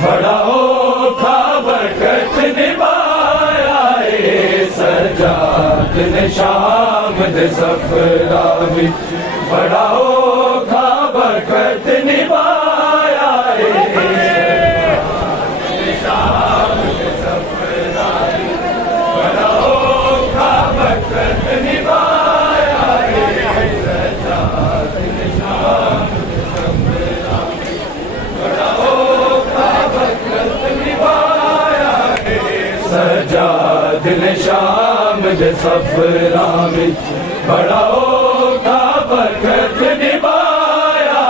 बड़ा औखा बरकत निभाया सजाद ने शामद सफरा विच बड़ा औखा बरकत निभाया शामद सफरा बड़ा औखा बरकत निभाया सजाद ने शामद सफरा बड़ा औखा बरकत निभाया सजाद ने शामद सफरा विच बड़ा औखा बरकत निभाया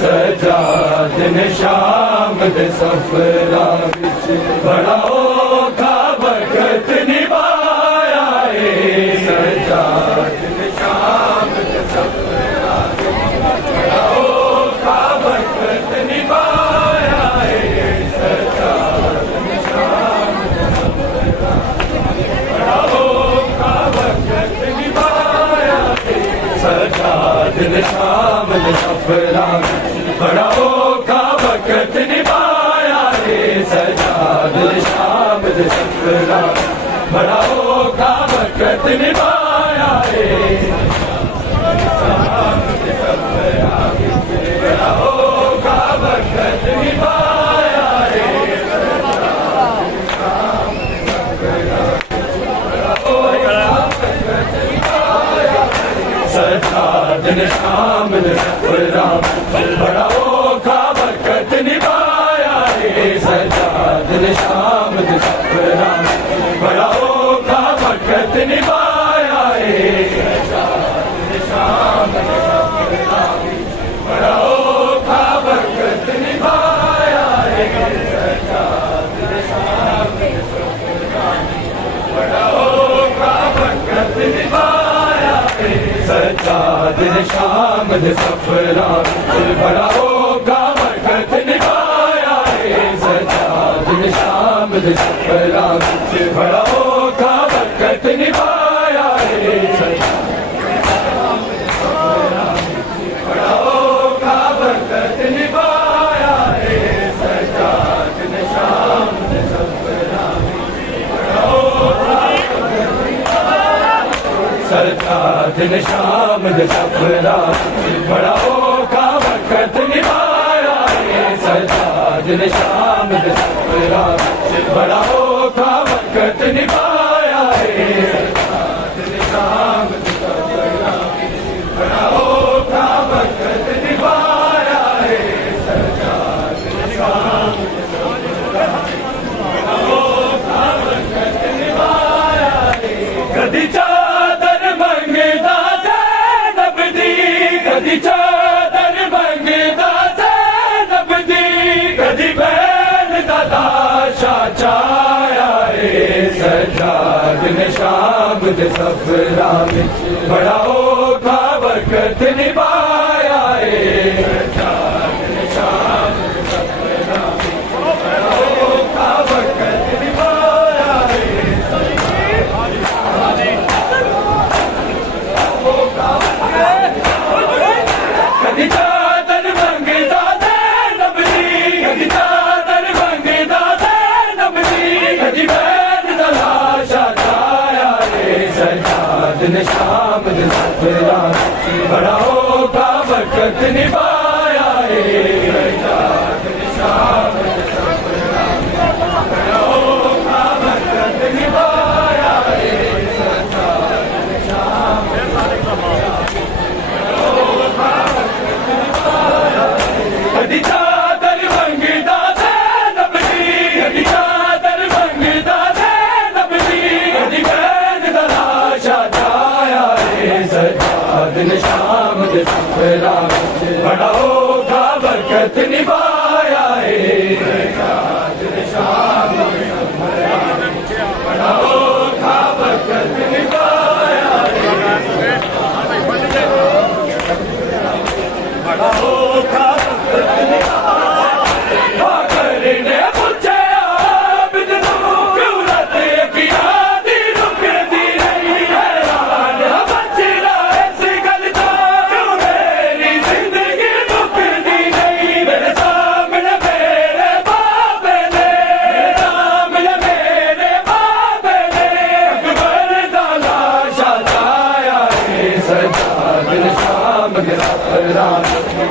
सजाद ने शामद सफरा विच बड़ा औखा बरकत निभाया सजाद ने शामद सफरा विच बड़ा औखा बरकत निभाया सजाद ने शामद सफरा बड़ा औखा बरकत निभाया सजाद ने शामद सफरा बड़ा औखा बरकत निभाया सजाद ने शामद सफरा बड़ा औखा बरकत निभाया बड़ा औखा बरकत निभाया सजाद ने शामद सफरा बड़ा औखा बरकत निभाया सजाद ने शामद सफरा बड़ा औखा बरकत निभाया सजाद ने शामद सफरा बड़ा औखा बरकत निभाया सजाद ने शामद सफरा बड़ा औखा बरकत निभाया सजाद ने शामद सफरा बड़ा औखा बरकत निभाया सजाद ने शामद सफरा बड़ा औखा बरकत निभाया बड़ा औखा बरकत निभाया सजाद ने शामद सफरा बड़ा औखा सजाद ने शामद सफरा बड़ा औखा बरकत निभाया सजाद ने शामद सफरा बड़ा औखा बरकत निभाया सजाद ने शामद सफरा बड़ा औखा बरकत निभाया सजाद ने शामद सफरा बड़ा औखा बरकत निभाया कदी चादर मंगदा ज़ैनब दी कदी चादर मंगदा ज़ैनब दी कदी बैल दा लाशा चाया सजाद ने शामद सफरा विच बड़ा औखा बरकत निभाया सजाद ने शामद सफरा बड़ा औखा बरकत निभाया कदी चादर मंगदा ज़ैनब दी कदी चादर मंगदा ज़ैनब दी कदी बैल दा लाशा चाया सजाद ने शामद सफरा बड़ा औखा बरकत निभाया सजाद ने शामद सफरा बड़ा औखा बरकत निभाया सजाद ने शामद कदी चादर मंगदा ज़ैनब दी कदी चादर मंगदा ज़ैनब दी कदी बैल दा लाशा चाया सजाद ने शामद सफरा बड़ा औखा बरकत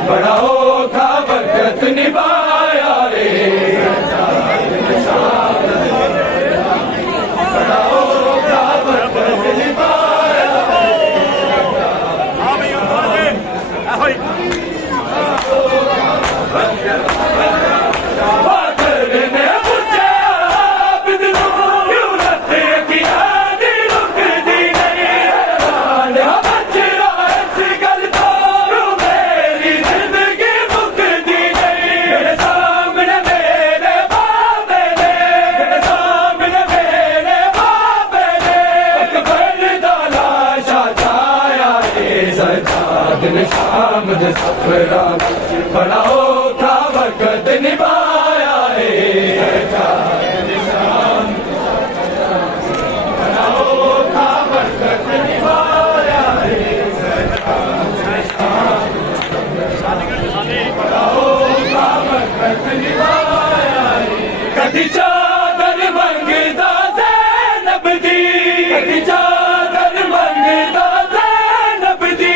बड़ा औखा वक्त निभाया रे बड़ा औखा वक्त निभाया बादल ने पूछा बिदलो क्यों रते किया दिल रुक दी नहीं हैरान बच रहा इस गल तो मेरी जिंदगी मुक दी नहीं मेरे सामने मेरे बाबे ने मेरे सामने मेरे बाबे ने अकबर दा लाशा छाया रे सजाद ने शाम दे सफरा बड़ा औखा वक्त निभाया रे सजाद ने शाम बड़ा औखा वक्त निभाया रे सजाद ने शाम बड़ा औखा वक्त निभाया रे कदी चादर मंगदा ज़ैनब दी कदी चादर मंगदा ज़ैनब दी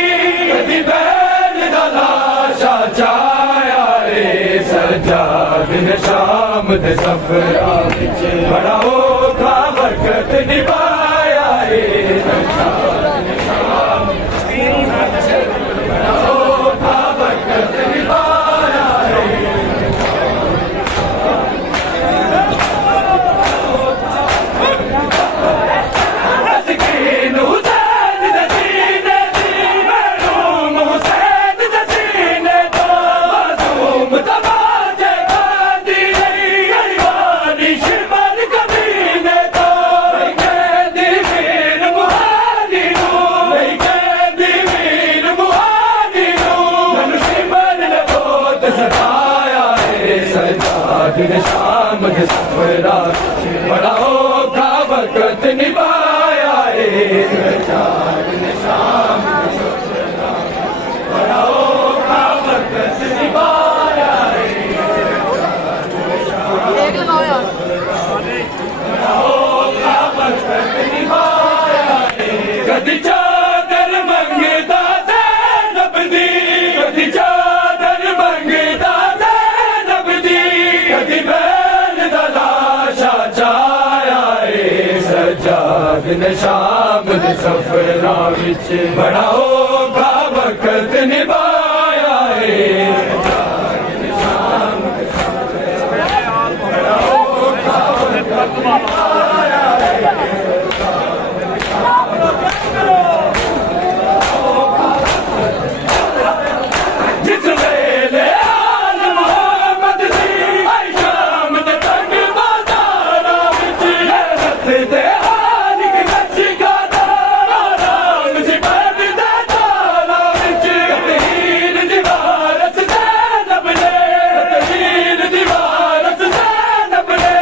कदी बैल दा लाशा छाया रे सजाद ने शाम दे सफरा विच बड़ा औखा वक्त निभाया रे सजाद ने शाम बड़ा औखा वक्त निभाया रे मस्कीन हुसैन दे सीने दी महरूम हुसैन दे सीने तो मासूम तमाचे खांदी नहीं अरमानी शिमर कमीने तो नहीं कहती वीर मुहानी नूं नहीं कहती वीर मुहानी नूं मैनू शिमर ने बहुत सताया रे सजाद ने शाम दे सफरा बड़ा औखा वक्त निभाया रे सजाद ने शाम दे सफरा बड़ा औखा वक्त निभाया रे देख लगाओ यार बड़ा औखा वक्त निभाया रे कदी चादर मंगदा ज़ैनब दी कदी चादर मंगदा ज़ैनब दी कदी बैल दा लाशा छाया रे सजाद ने शाम दे सफरा विच बड़ा औखा वक्त निभाया रे सजाद ने शाम दे सफरा बड़ा औखा वक्त निभाया रे जिस वेले आल मोहम्मद दी आई शाम दे तंग बाज़ारां विच हैरत दे हाल की नच गादा आराम सी पैर दे तालां विच तहीर दीवारस ज़ैनब ने तहीर दीवारस ज़ैनब ने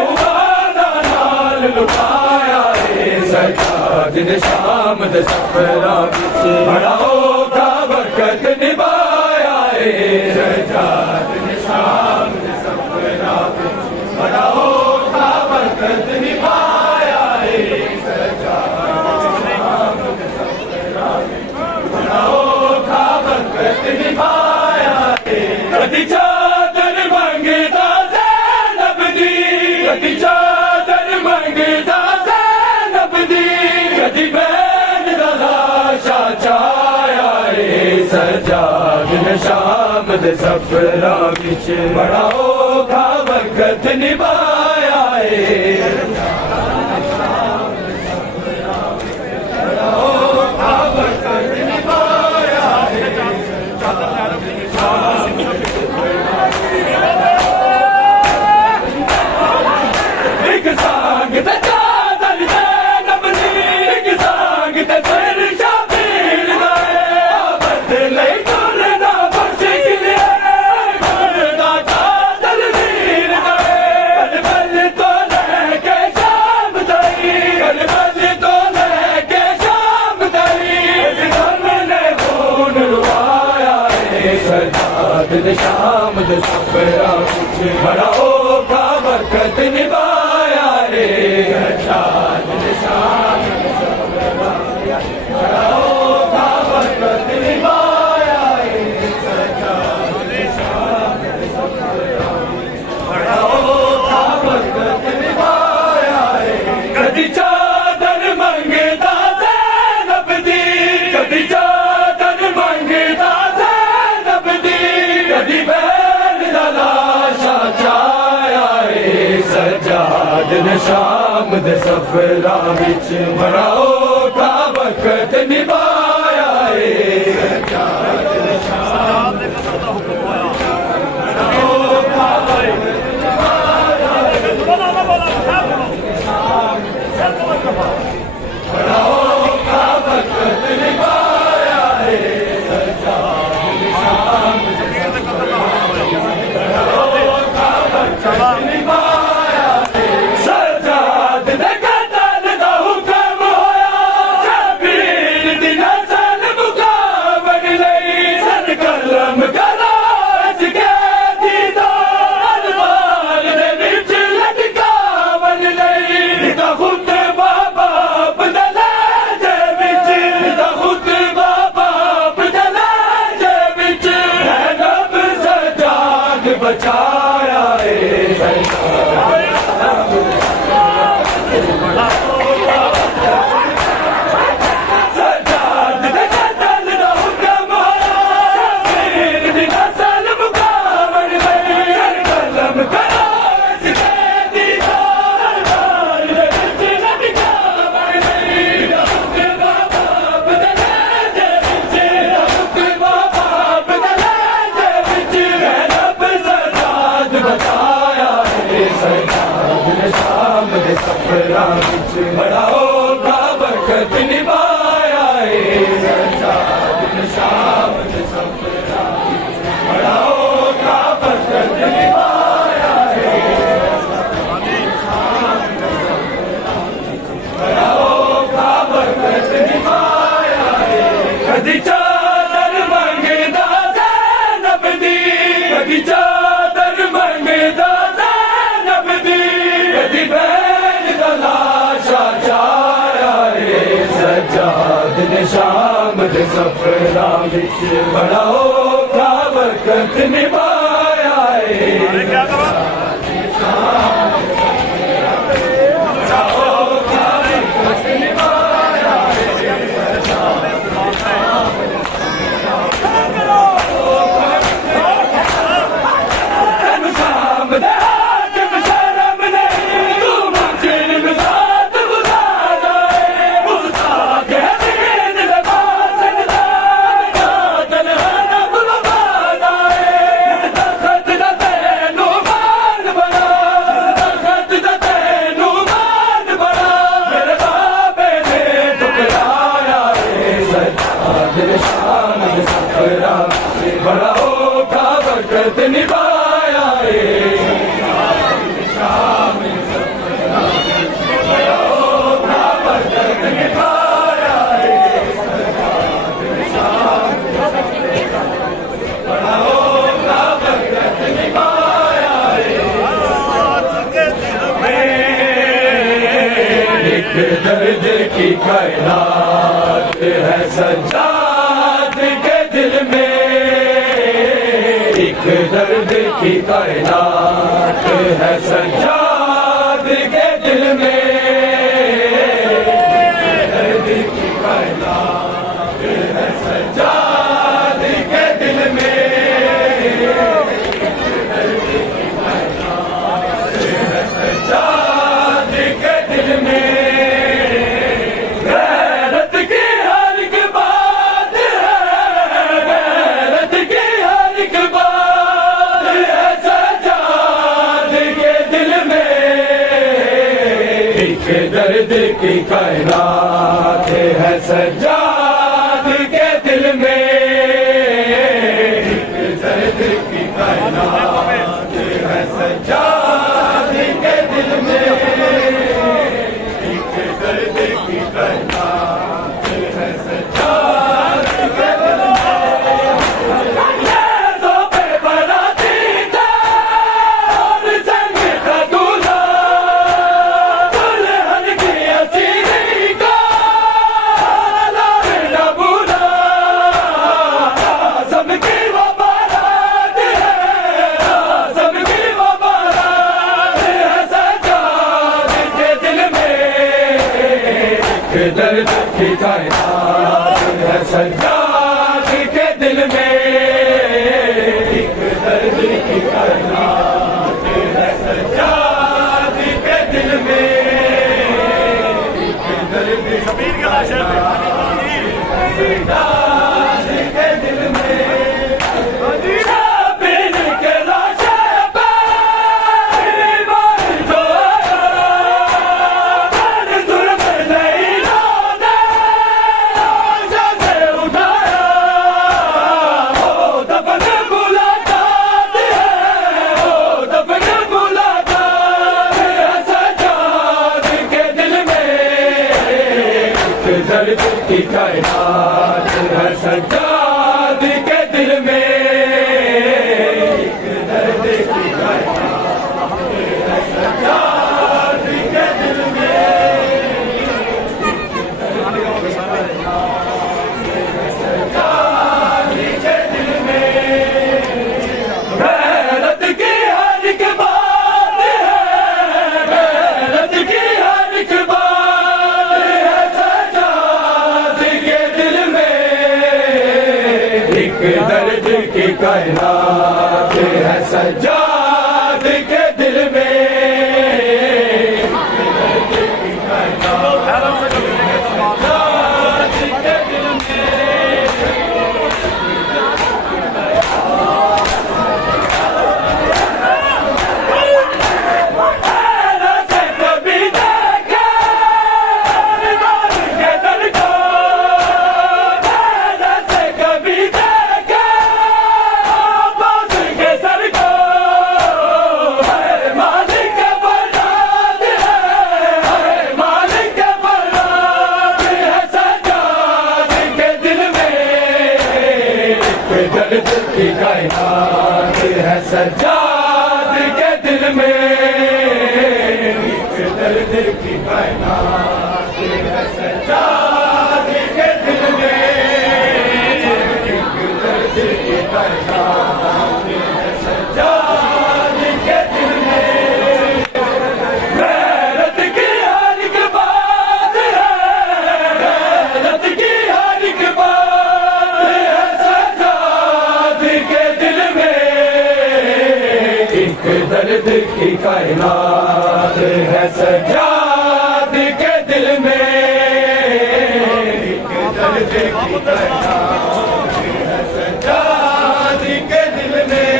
मुबादा नाल लुटाया रे सजाद ने शाम दे सफरा विच बड़ा औखा वक्त निभाया रे सजाद ने शाम दे सफरा विच बड़ा औखा वक्त निभाया रे सजाद ने शाम दे सफरा विच बड़ा औखा वक्त निभाया रे कदी चादर मंगदा ज़ैनब दी कदी चादर मंगदा ज़ैनब दी कदी बैल दा लाशा छाया रे सजाद ने शाम दे सफरा विच बड़ा औखा वक्त निभाया रे बड़ा औखा वक्त निभाया रे एक सांग ते चादर ज़ैनब दी एक सांग ते सिर शाबीर दा आबद लई टुरना फर्श किलिया टुरना चादर वीर दा बल बल तो लेके शाम ताई बल बल तो लेके शाम ताई इस गम ने खून रुवाया रे सजाद ने शाम दे सफरा विच बड़ा औखा वक्त निभाया रे सजाद ने शाम दे सफरा बड़ा औखा वक्त निभाया रे सफरा विच बड़ा औखा वक्त निभाया बचाया सफरा विच बड़ा औखा वक्त निभाया शाम सफरा बड़ा औखा वक्त निभाया बड़ा औखा वक्त निभाया कदी चादर मंगदा ज़ैनब दी कदी चादर मंगदा ज़ैनब दी कदी सजाद ने शाम दे सफरा विच बड़ा औखा वक्त निभाया बड़ा औखा वक्त निभाया बड़ा औखा वक्त निभाया बड़ा औखा वक्त निभाया एक दर्द की कायनात है सज्जाद के दिल में एक दर्द की कायनात है सज्जाद के दिल में दर्द की कायनात है सज्जाद के दिल में दर्द की कायनात है सज्जाद के दिल में दर्द की कायनात है सज्जाद के दिल में दर्द की कायनात है सज्जाद के दिल में दर्द की कायनात है सज्जाद के दिल दर्द की कायनात है सज्जाद के दिल में एक दर्द की कायनात है सज्जाद के दिल में दर्द की कायनात है सज्जाद के दिल में, दर्द की कायनात है सज्जाद के दिल में, सज्जाद के दिल में। गैरत की हर एक बात है, गैरत की हर एक बात दर्द की कायनात है सज्जाद के दिल में, दर्द की कायनात सज्जाद के दिल में। ऐसे कभी देखा ईमान के दर को, ऐसे कभी दर्द की कायनात है सज्जाद के दिल में, दर्द की कायनात है सज्जाद के दिल में, दर्द की कायनात है सज्जाद के दिल में। गैरत की हर एक बात है, गैरत की हर एक बात है सज्जाद के दिल में, एक दर्द की कायनात है सज्जाद के दिल में, एक दर्द की कायनात है सज्जाद के दिल में।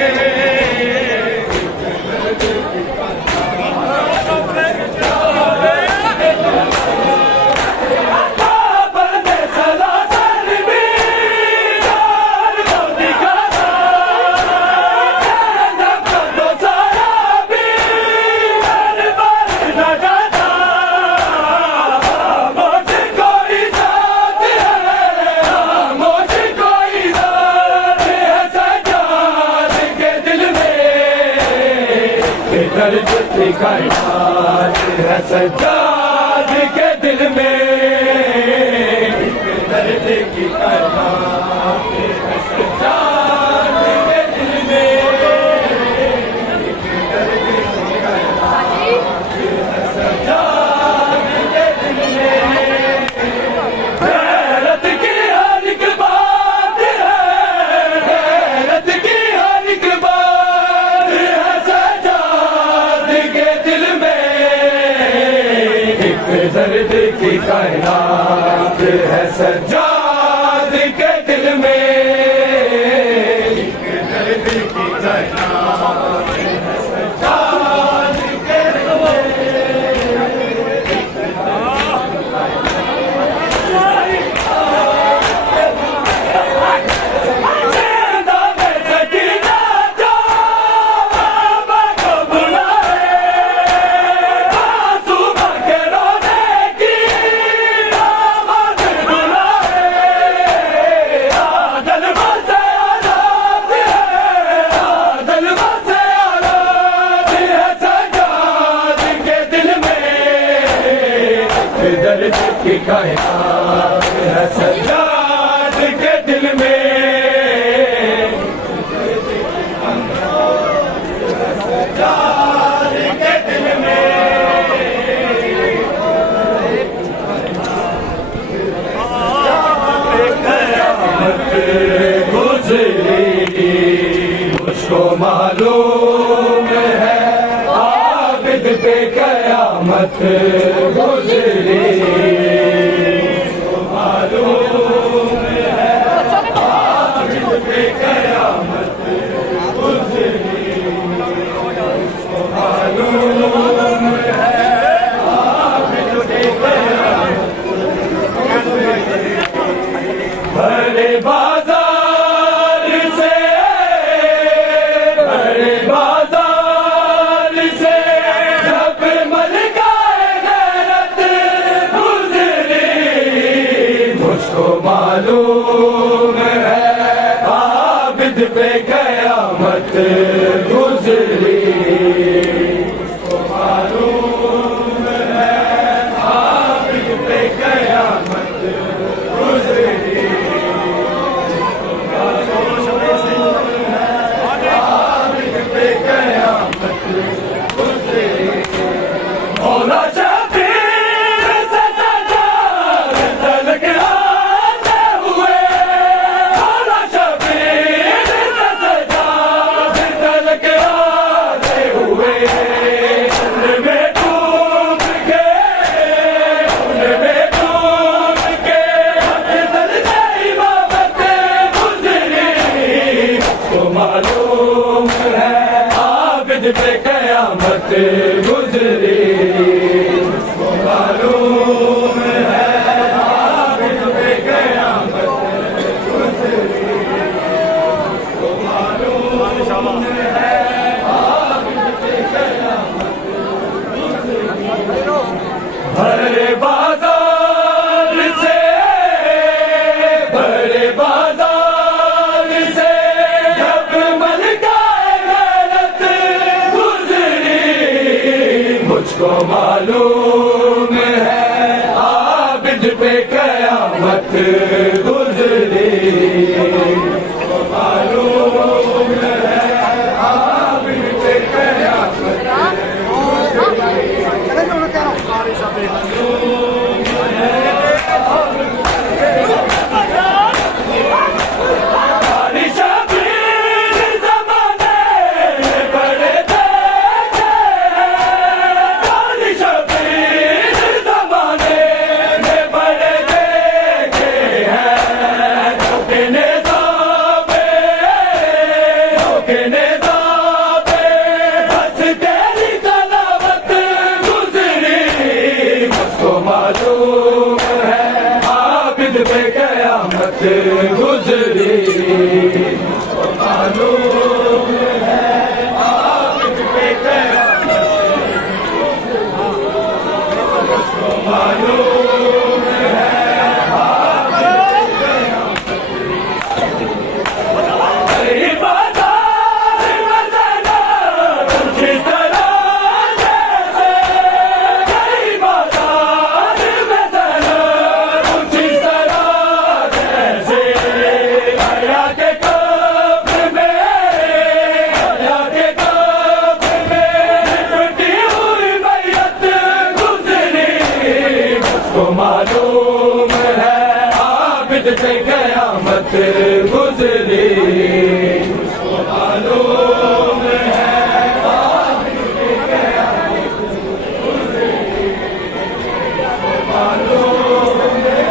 दर्द की कायनात है सज्जाद के दिल में, दर्द की कायनात है सज्जाद के दिल में, दर्द की कायनात है सज्जाद के दिल में। गैरत की हर एक बात है, गैरत की हर एक बात है सज्जाद के दिल में, एक दर्द की कायनात है सज्जाद के दिल में, एक दर्द की कायनात है सज्जाद के दिल में। दर्द की कायनात है सज्जाद के दिल में, सज्जाद के दिल में। क़यामत गुज़री मुझको मालूम है, आबिद पे क़यामत गुज़री। बड़े बाजार से, बड़े बाजार से जब मलकाए गैरत गुजरी, मुझको मालूम है आबिद पे कयामत गुजरी। मुझको मालूम है आबिद पे कयामत गुजरी। आबिद पे कयामत गुजरी। मौला शबीर से सजा तलक आते हुए, मौला शबीर से सजा तलक आते हुए, उनमें डूब के, उनमें डूब के दल से इमामत गुजरी। तो मालूम है आबिद पे कयामत गुजरी। तो मालूम है आबिद पे कयामत गुजरी। तो मालूम है आबिद पे कयामत गुजरी। बड़े बाजार से, बड़े बाजार से जब मलकाए गैरत गुजरी, मुझको मालूम है आबिद पे कयामत गुजरी। मुझको मालूम है आबिद पे कयामत वाली शबीर ज़माने में बड़े देखे हैं, वाली शबीर ज़माने में बड़े देखे हैं। धोखे निज़ामे, धोखे निज़ामे बस तेरी तलावत गुजरी। मुझको मालूम है आबिद पे कयामत गुजरी। मुझको मालूम है आबिद पे कयामत गुजरी। मुझको मालूम है आबिद पे कयामत गुजरी। बाजार में ज़रा जिस तरह जैसे, कई बाजार में ज़रा कुछ इस तरह जैसे, हया के कब्र में, हया के कब्र में लिपटी हुई मैयत गुजरी। मुझको मालूम है आबिद पे कयामत गुजरी। मुझको मालूम है आबिद पे कयामत गुजरी। मुझको मालूम है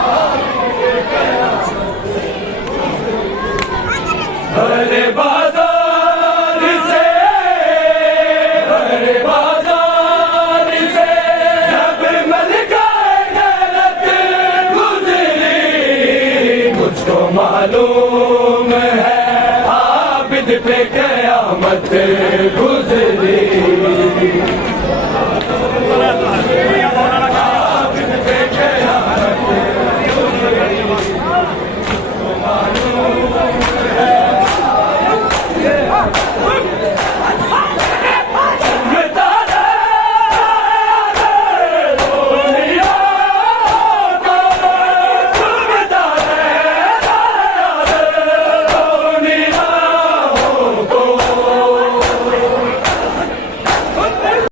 आबिद पे कयामत गुजरी। बड़े बाजार से, बड़े बाजार से जब मलकाए गैरत गुजरी, मुझको मालूम है आबिद पे कयामत गुजरी।